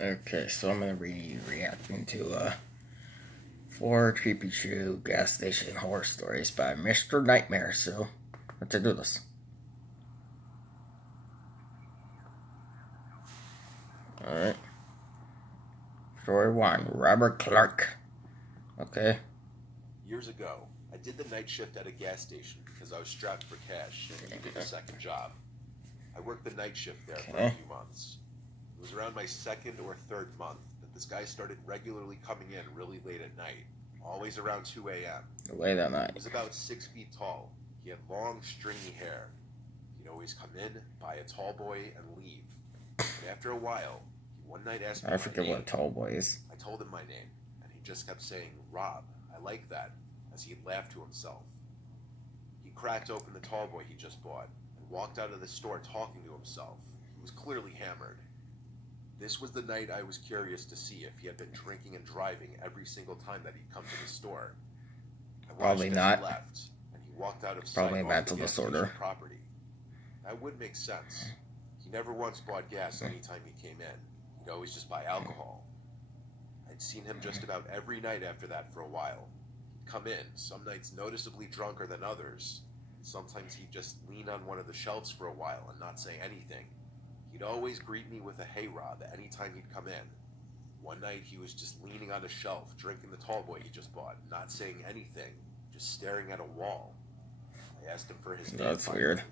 Okay, so I'm gonna be reacting to 4 Creepy True Gas Station Horror Stories by Mr. Nightmare. So let's do this. Alright. Story 1, Robert Clark. Okay. Years ago, I did the night shift at a gas station because I was strapped for cash and needed a second job. I worked the night shift there for a few months. It was around my second or third month that this guy started regularly coming in really late at night, always around 2 a.m. Late at night. He was about 6 feet tall. He had long, stringy hair. He'd always come in, buy a tall boy, and leave. But after a while, he one night asked me I forget what tall boy is. I told him my name, and he just kept saying, "Rob, I like that," as he'd laugh to himself. He cracked open the tall boy he just bought and walked out of the store talking to himself. He was clearly hammered. This was the night I was curious to see if he had been drinking and driving every single time that he'd come to the store. Probably not. He left, and he walked out of sight. Probably a mental disorder. Property. That would make sense. He never once bought gas anytime he came in. He'd always just buy alcohol. I'd seen him just about every night after that for a while. He'd come in, some nights noticeably drunker than others. Sometimes he'd just lean on one of the shelves for a while and not say anything. He'd always greet me with a "Hey, Rob," anytime he'd come in. One night he was just leaning on a shelf, drinking the tall boy he just bought, not saying anything, just staring at a wall. I asked him for his name. That's weird.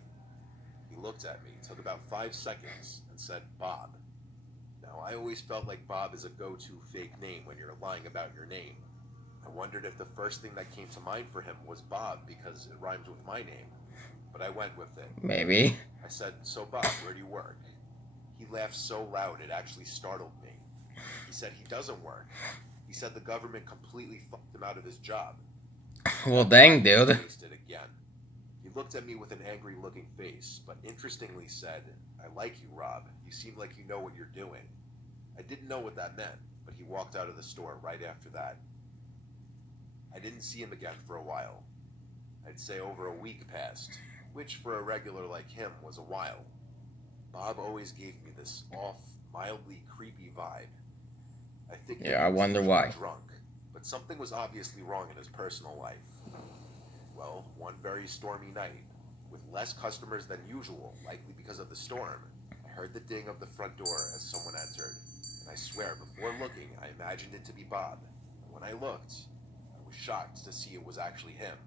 He looked at me, took about 5 seconds, and said, "Bob." Now, I always felt like Bob is a go-to fake name when you're lying about your name. I wondered if the first thing that came to mind for him was Bob because it rhymes with my name, but I went with it. Maybe. I said, "So Bob, where do you work?" He laughed so loud it actually startled me. He said he doesn't work. He said the government completely fucked him out of his job. Well, dang, dude. It again. He looked at me with an angry-looking face, but interestingly said, "I like you, Rob. You seem like you know what you're doing." I didn't know what that meant, but he walked out of the store right after that. I didn't see him again for a while. I'd say over a week passed, which for a regular like him was a while. Bob always gave me this off, mildly creepy vibe. I think I wonder why. Drunk, but something was obviously wrong in his personal life. Well, one very stormy night, with less customers than usual, likely because of the storm, I heard the ding of the front door as someone entered, and I swear, before looking, I imagined it to be Bob. And when I looked, I was shocked to see it was actually him,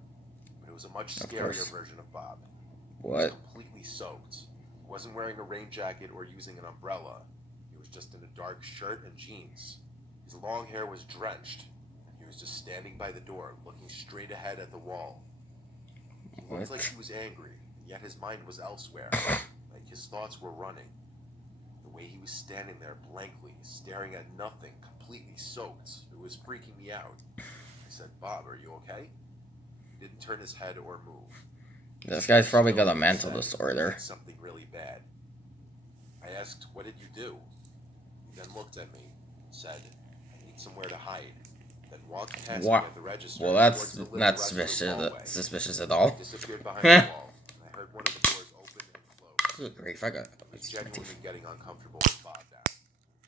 but it was a much scarier version of Bob. What? He was completely soaked. He wasn't wearing a rain jacket or using an umbrella. He was just in a dark shirt and jeans. His long hair was drenched, and he was just standing by the door, looking straight ahead at the wall. He looked like he was angry, yet his mind was elsewhere, like his thoughts were running. The way he was standing there blankly, staring at nothing, completely soaked, it was freaking me out. I said, "Bob, are you okay?" He didn't turn his head or move. This guy's probably got a mental disorder. Something really bad. I asked, "What did you do?" He then looked at me, said, "I need somewhere to hide." Then walked past me at the register. Well, that's not suspicious at all. I disappeared behind the wall, and I heard one of the doors open and close. Good grief, I got I was genuinely getting uncomfortable with Bob now.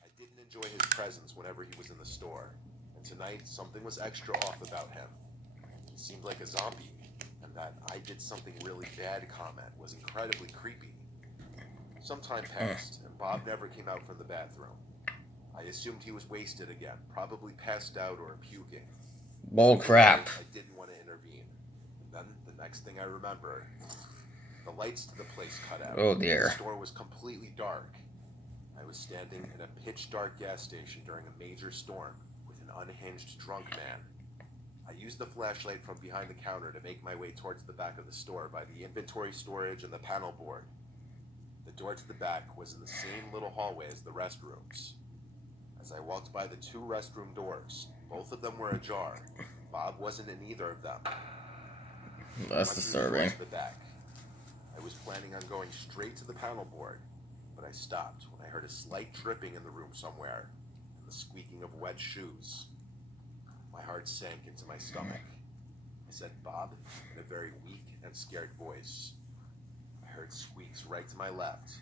I didn't enjoy his presence whenever he was in the store, and tonight something was extra off about him. He seemed like a zombie, and that "I did something really bad" comment was incredibly creepy. Some time passed, and Bob never came out from the bathroom. I assumed he was wasted again, probably passed out or puking. Bull crap. I didn't want to intervene. And then, the next thing I remember, the lights to the place cut out. Oh dear. The store was completely dark. I was standing in a pitch-dark gas station during a major storm with an unhinged drunk man. I used the flashlight from behind the counter to make my way towards the back of the store by the inventory storage and the panel board. The door to the back was in the same little hallway as the restrooms. As I walked by the 2 restroom doors, both of them were ajar. Bob wasn't in either of them. That's disturbing. The back. I was planning on going straight to the panel board, but I stopped when I heard a slight dripping in the room somewhere, and the squeaking of wet shoes. My heart sank into my stomach. I said, "Bob," in a very weak and scared voice. I heard squeaks right to my left.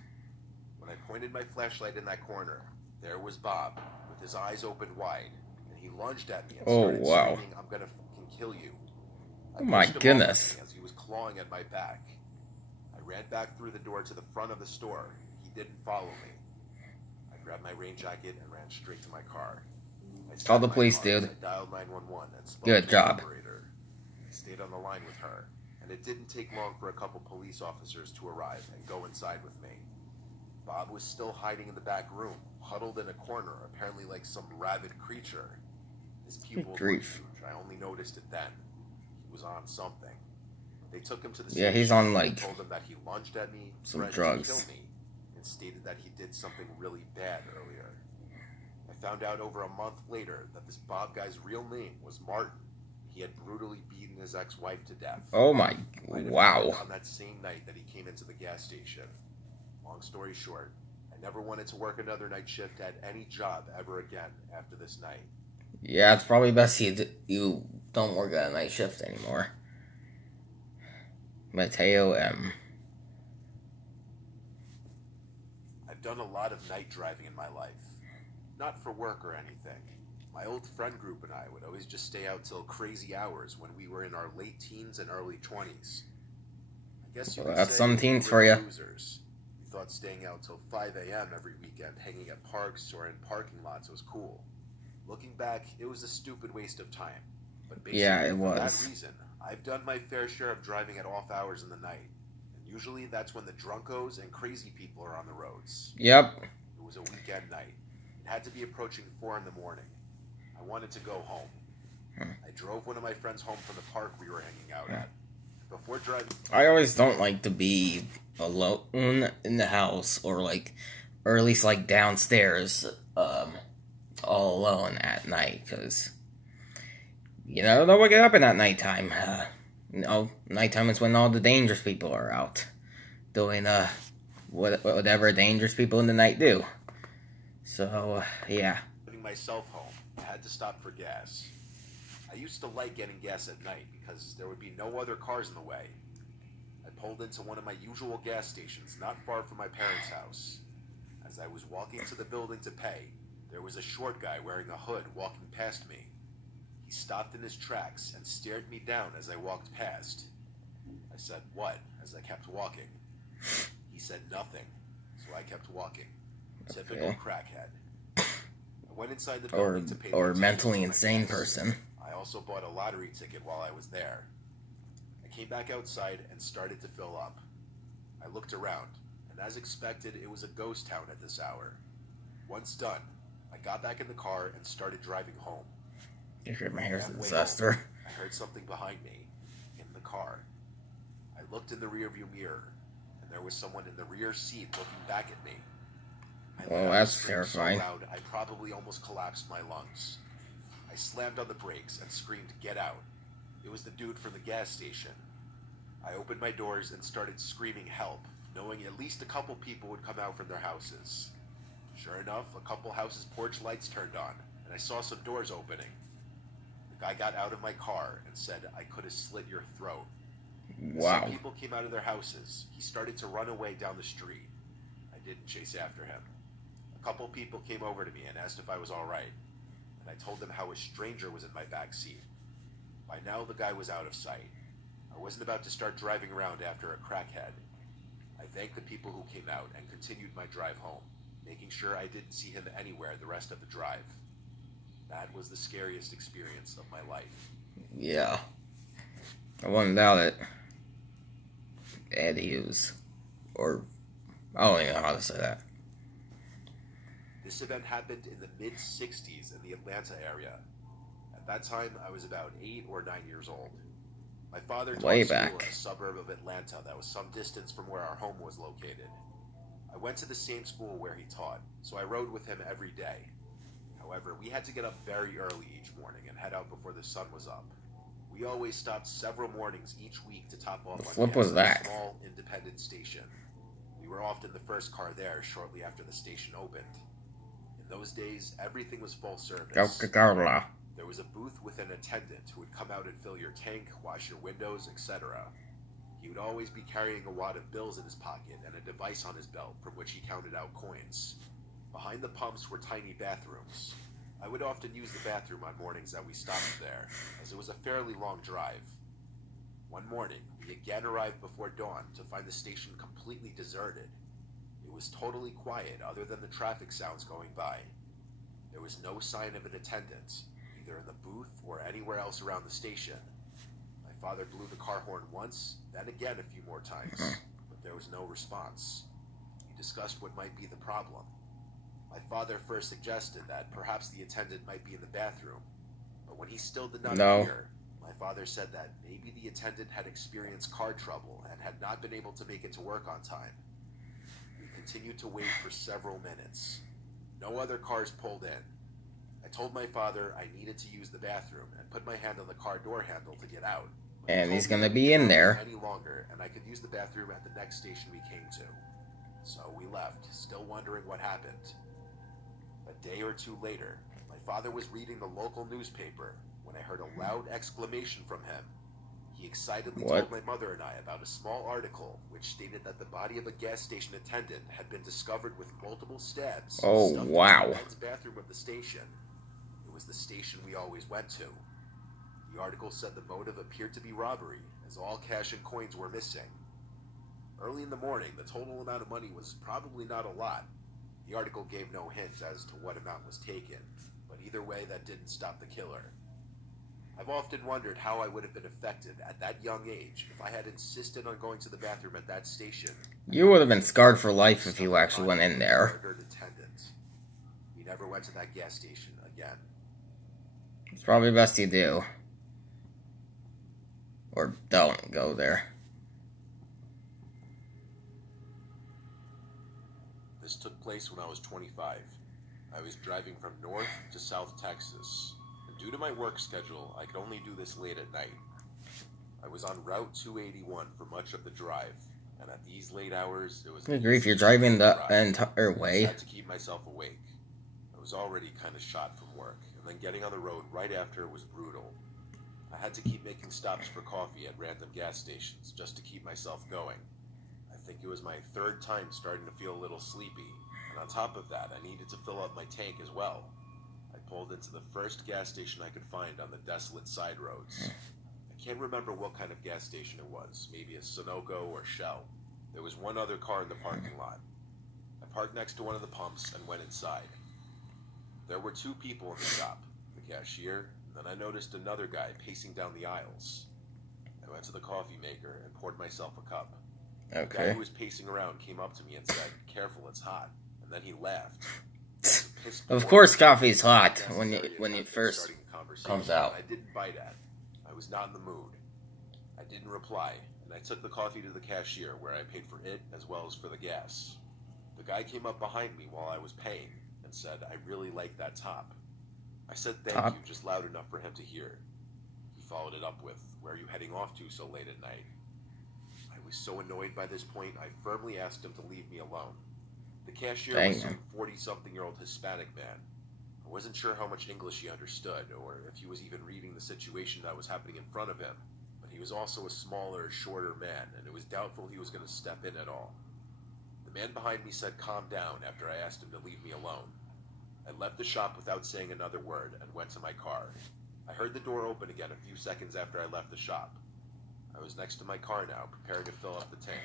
When I pointed my flashlight in that corner, there was Bob, with his eyes opened wide, and he lunged at me and started screaming, "I'm gonna fucking kill you." Oh my goodness. As he was clawing at my back. I ran back through the door to the front of the store. He didn't follow me. I grabbed my rain jacket and ran straight to my car. Call the police, dude. I dialed 911 and spoke Good to job. the operator. I stayed on the line with her, and it didn't take long for a couple police officers to arrive and go inside with me. Bob was still hiding in the back room, huddled in a corner, apparently like some rabid creature. His pupils were huge. I only noticed it then. He was on something. They took him to the station. He's on like told him that he lunged at me, some threatened drugs, to kill me, and stated that he did something really bad earlier. I found out over a month later that this Bob guy's real name was Martin. He had brutally beaten his ex-wife to death. Oh my, wow. On that same night that he came into the gas station. Long story short, I never wanted to work another night shift at any job ever again after this night. Yeah, it's probably best you don't work at a night shift anymore. Mateo M. I've done a lot of night driving in my life. Not for work or anything. My old friend group and I would always just stay out till crazy hours when we were in our late teens and early 20s. I guess you could that's say some teens for you. Losers. We thought staying out till 5 a.m. every weekend, hanging at parks or in parking lots was cool. Looking back, it was a stupid waste of time. But basically, yeah, it was. For that reason, I've done my fair share of driving at off hours in the night. And usually that's when the drunkos and crazy people are on the roads. Yep. It was a weekend night. It had to be approaching 4 in the morning. I wanted to go home. I drove one of my friends home from the park we were hanging out at. Before driving... I always don't like to be alone in the house, or at least like downstairs, all alone at night, because you never know what could happen at nighttime. Nighttime is when all the dangerous people are out doing whatever dangerous people in the night do. So yeah. Putting myself home, I had to stop for gas. I used to like getting gas at night because there would be no other cars in the way. I pulled into one of my usual gas stations not far from my parents' house. As I was walking to the building to pay, there was a short guy wearing a hood walking past me. He stopped in his tracks and stared me down as I walked past. I said, "What?" as I kept walking. He said nothing, so I kept walking. Typical crackhead. I went inside the building to pay the or mentally insane person. I also bought a lottery ticket while I was there. I came back outside and started to fill up. I looked around, and as expected, it was a ghost town at this hour. Once done, I got back in the car and started driving home. My hair's a disaster. I heard something behind me, in the car. I looked in the rearview mirror, and there was someone in the rear seat looking back at me. Well, that's terrifying. So loud, I probably almost collapsed my lungs. I slammed on the brakes and screamed, "Get out." It was the dude from the gas station. I opened my doors and started screaming help, knowing at least a couple people would come out from their houses. Sure enough, a couple houses' porch lights turned on, and I saw some doors opening. The guy got out of my car and said, "I could have slit your throat." Wow. Some people came out of their houses. He started to run away down the street. I didn't chase after him. A couple people came over to me and asked if I was all right, and I told them how a stranger was in my back seat. By now, the guy was out of sight. I wasn't about to start driving around after a crackhead. I thanked the people who came out and continued my drive home, making sure I didn't see him anywhere the rest of the drive. That was the scariest experience of my life. Yeah. I wouldn't doubt it. Eddie Hughes. Or, I don't even know how to say that. This event happened in the mid-60s in the Atlanta area. At that time, I was about 8 or 9 years old. My father taught Way school back. in a suburb of Atlanta that was some distance from where our home was located. I went to the same school where he taught, so I rode with him every day. However, we had to get up very early each morning and head out before the sun was up. We always stopped several mornings each week to top off on gas at a small independent station. We were often the first car there shortly after the station opened. In those days, everything was full service. Coca-Cola. There was a booth with an attendant who would come out and fill your tank, wash your windows, etc. He would always be carrying a wad of bills in his pocket and a device on his belt from which he counted out coins. Behind the pumps were tiny bathrooms. I would often use the bathroom on mornings that we stopped there, as it was a fairly long drive. One morning, we again arrived before dawn to find the station completely deserted. It was totally quiet other than the traffic sounds going by. There was no sign of an attendant, either in the booth or anywhere else around the station. My father blew the car horn once, then again a few more times, but there was no response. We discussed what might be the problem. My father first suggested that perhaps the attendant might be in the bathroom, but when he still did not appear, my father said that maybe the attendant had experienced car trouble and had not been able to make it to work on time. We continued to wait for several minutes. No other cars pulled in. I told my father I needed to use the bathroom and put my hand on the car door handle to get out. And he's gonna be in there any longer, and I could use the bathroom at the next station we came to. So we left, still wondering what happened. A day or two later, my father was reading the local newspaper when I heard a loud exclamation from him. He excitedly told my mother and I about a small article which stated that the body of a gas station attendant had been discovered with multiple stabs. Oh, wow. In the men's bathroom of the station. It was the station we always went to. The article said the motive appeared to be robbery, as all cash and coins were missing. Early in the morning, the total amount of money was probably not a lot. The article gave no hint as to what amount was taken, but either way, that didn't stop the killer. I've often wondered how I would have been affected at that young age if I had insisted on going to the bathroom at that station. You would have been scarred for life if you actually went in there. We never went to that gas station again. It's probably best you do. Or don't go there. This took place when I was 25. I was driving from North to South Texas. Due to my work schedule, I could only do this late at night. I was on Route 281 for much of the drive, and at these late hours, it was... I agree, if you're driving the entire way. I had to keep myself awake. I was already kind of shot from work, and then getting on the road right after was brutal. I had to keep making stops for coffee at random gas stations just to keep myself going. I think it was my third time starting to feel a little sleepy, and on top of that, I needed to fill up my tank as well. I pulled into the first gas station I could find on the desolate side roads. I can't remember what kind of gas station it was, maybe a Sunoco or Shell. There was one other car in the parking lot. I parked next to one of the pumps and went inside. There were two people in the shop, the cashier, and then I noticed another guy pacing down the aisles. I went to the coffee maker and poured myself a cup. The guy who was pacing around came up to me and said, "Careful, it's hot," and then he laughed. Of course coffee's hot when it first comes out. I didn't bite at. I was not in the mood. I didn't reply, and I took the coffee to the cashier where I paid for it as well as for the gas. The guy came up behind me while I was paying and said, "I really like that top." I said thank you just loud enough for him to hear. He followed it up with, "Where are you heading off to so late at night?" I was so annoyed by this point, I firmly asked him to leave me alone. The cashier was some 40-something-year-old Hispanic man. I wasn't sure how much English he understood, or if he was even reading the situation that was happening in front of him, but he was also a smaller, shorter man, and it was doubtful he was going to step in at all. The man behind me said calm down after I asked him to leave me alone. I left the shop without saying another word and went to my car. I heard the door open again a few seconds after I left the shop. I was next to my car now, preparing to fill up the tank.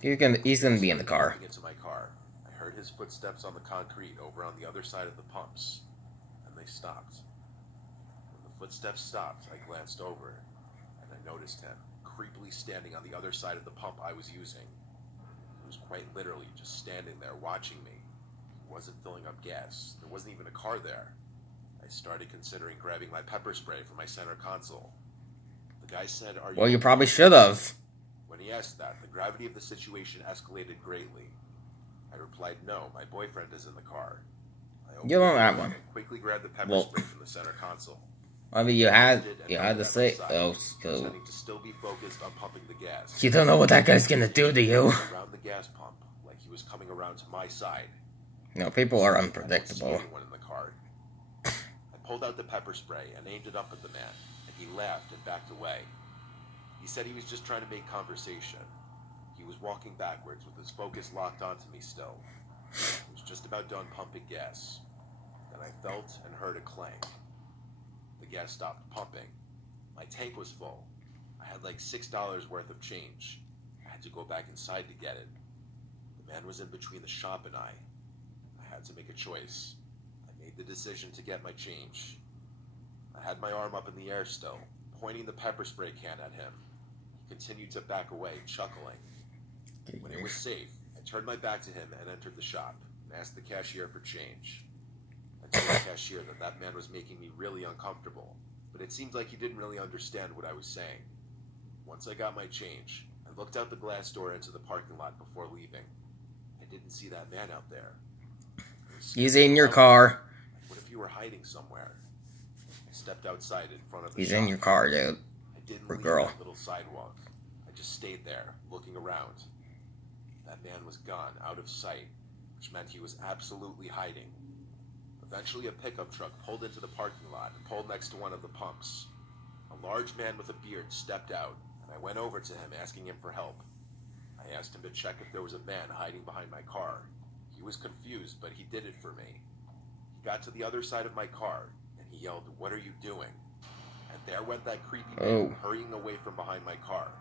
He's gonna be in the car. Into my car. I heard his footsteps on the concrete over on the other side of the pumps, and they stopped. When the footsteps stopped, I glanced over, and I noticed him, creepily standing on the other side of the pump I was using. He was quite literally just standing there watching me. He wasn't filling up gas. There wasn't even a car there. I started considering grabbing my pepper spray from my center console. The guy said, "Are you..." Well, you probably should have. When he asked that, the gravity of the situation escalated greatly. I replied, "No, my boyfriend is in the car." You don't have one. I quickly grabbed the pepper spray from the center console. I mean, you had to say, pretending to still be focused on pumping the gas. You don't know what that guy's gonna do to you. Around the gas pump, like he was coming around to my side. No, people are unpredictable. I didn't see anyone in the car. I pulled out the pepper spray and aimed it up at the man, and he laughed and backed away. He said he was just trying to make conversation. He was walking backwards with his focus locked onto me still. He was just about done pumping gas. Then I felt and heard a clang. The gas stopped pumping. My tank was full. I had like $6 worth of change. I had to go back inside to get it. The man was in between the shop and I. I had to make a choice. I made the decision to get my change. I had my arm up in the air still, pointing the pepper spray can at him. He continued to back away, chuckling. When it was safe, I turned my back to him and entered the shop and asked the cashier for change. I told the cashier that man was making me really uncomfortable, but it seemed like he didn't really understand what I was saying. Once I got my change, I looked out the glass door into the parking lot before leaving. I didn't see that man out there. He's in your car. What if you were hiding somewhere? I stepped outside in front of the He's shop. in your car, dude. I didn't Or leave girl. that little sidewalk. I just stayed there, looking around. That man was gone, out of sight, which meant he was absolutely hiding. Eventually, a pickup truck pulled into the parking lot and pulled next to one of the pumps. A large man with a beard stepped out, and I went over to him asking him for help. I asked him to check if there was a man hiding behind my car. He was confused, but he did it for me. He got to the other side of my car, and he yelled, "What are you doing?" And there went that creepy man hurrying away from behind my car.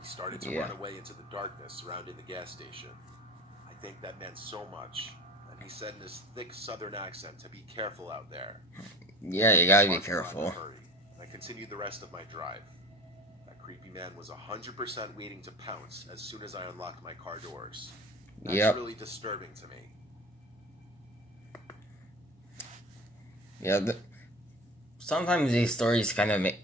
He started to run away into the darkness surrounding the gas station. I think that meant so much. And he said in his thick southern accent to be careful out there. Yeah, you gotta be careful. I continued the rest of my drive. That creepy man was 100% waiting to pounce as soon as I unlocked my car doors. That's really disturbing to me. Yeah, sometimes these stories kind of make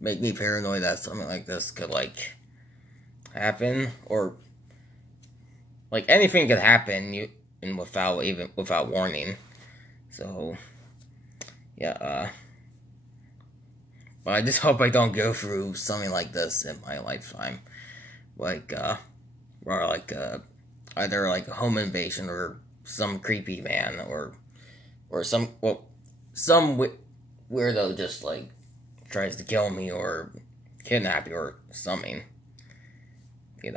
me paranoid that something like this could, like, happen, or, like, anything could happen, without warning. So, yeah, but I just hope I don't go through something like this in my lifetime, like, or like, either like a home invasion, or some creepy man, or some weirdo just, like, tries to kill me, or kidnap you, or something. You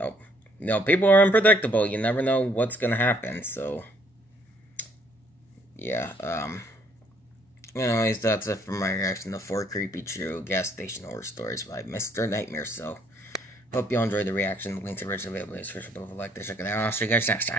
know, people are unpredictable. You never know what's gonna happen, so, yeah, anyways, that's it for my reaction to 4 creepy true gas station horror stories by Mr. Nightmare. So, hope you all enjoyed the reaction. The links are available in the description below. Like to check it out. I'll see you guys next time.